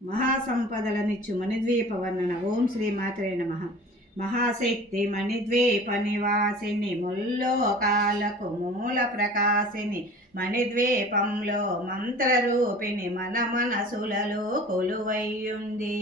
మహాసంపదలనిచ్చు మణిద్వీప వర్ణన ఓం శ్రీ మాత్రే నమ. మహాశక్తి మణిద్వీప నివాసిని ముల్లోకాలకు మూల ప్రకాశిని మణిద్వీపంలో మంత్రరూపిణి మన మనసులలో కొలువయ్యుంది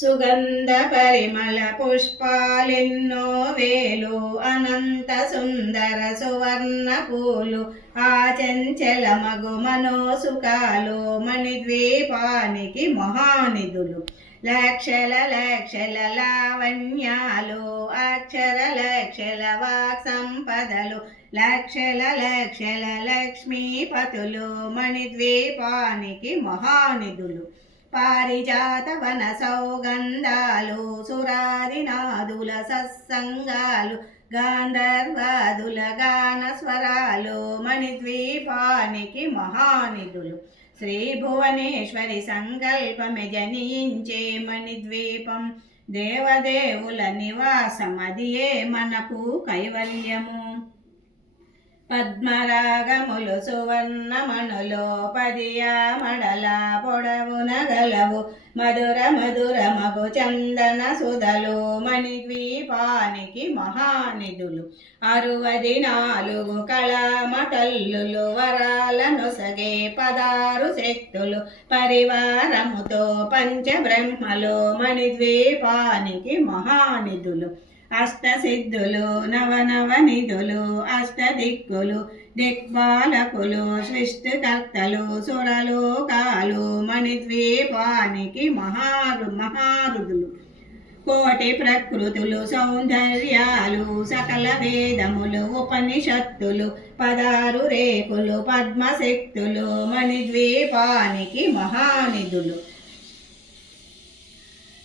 సుగంధ పరిమళ పుష్పాలెన్నో వేలు అనంత సుందర సువర్ణ పూలు ఆ చంచల మగు మనోసుకాలు మణిద్వీపానికి మహానిధులు. లక్షల లక్షల లావణ్యాలు అక్షర లక్షల వాక్ సంపదలు లక్షల లక్షల లక్ష్మీపతులు మణిద్వీపానికి మహానిధులు. పారిజాతవన సౌగంధాలు సురాదినాదుల సత్సంగాలు గాంధర్వాదుల గాన స్వరాలు మణిద్వీపానికి మహానిధులు. శ్రీ భువనేశ్వరి సంకల్పమే జనించే మణిద్వీపం దేవదేవుల నివాసమదియే మనకు కైవల్యము. పద్మరాగములు సువర్ణమణులు పదియా మడల పొడవున గలవు మధుర మధుర మగు చందన సుధలు మణిద్వీపానికి మహానిధులు. అరువది నాలుగు కళామటల్లులు వరాల నొసగే పదారు శక్తులు. పరివారముతో పంచబ్రహ్మలు మణిద్వీపానికి మహానిధులు. అష్టసిద్ధులు నవనవ నిధులు అష్టదిక్కులు దిక్పాలకులు సృష్టికర్తలు సురలోకాలు మణిద్వీపానికి మహారు మహారుదులు. కోటి ప్రకృతులు సౌందర్యాలు సకల వేదములు ఉపనిషత్తులు పదారు రేకులు పద్మశక్తులు మణిద్వీపానికి మహానిధులు.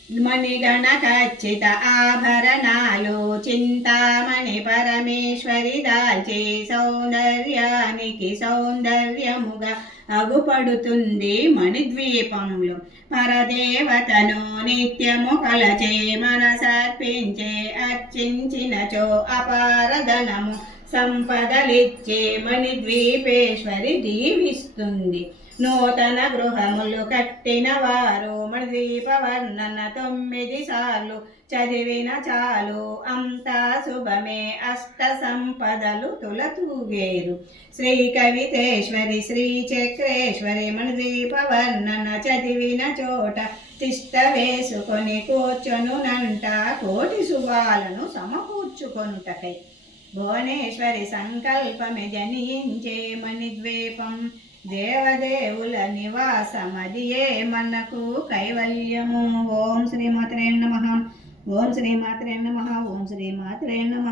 మణిగణ ఖచ్చిత ఆభరణాలు చింతామణి పరమేశ్వరి దాల్చే సౌందర్యానికి సౌందర్యముగా అగుపడుతుంది మణిద్వీపంలో పరదేవతను నిత్యము కలచే మనసర్పించే అర్చించినచో అపారధనము సంపదలిచ్చే మణిద్వీపేశ్వరి దీవిస్తుంది నూతన గృహములు కట్టిన వారు మణిద్వీప తొమ్మిది సార్లు. చదివిన చాలు అంతా శుభమే. అష్ట సంపదలు తులతూగేరు. శ్రీ కవితేశ్వరి శ్రీ చక్రేశ్వరి మన దీపవర్ణన చదివిన చోట తిష్ట వేసుకొని కూర్చొనునంట కోటి శుభాలను సమకూర్చుకొనుటకై. భువనేశ్వరి సంకల్పమే జనించేమని ద్వీపం దేవదేవుల నివాసమదియే మనకు కైవల్యము. ఓం శ్రీమాత్రే నమ. ఓం శ్రీమాత్రే నమ. ఓం శ్రీమాత్రే నమ.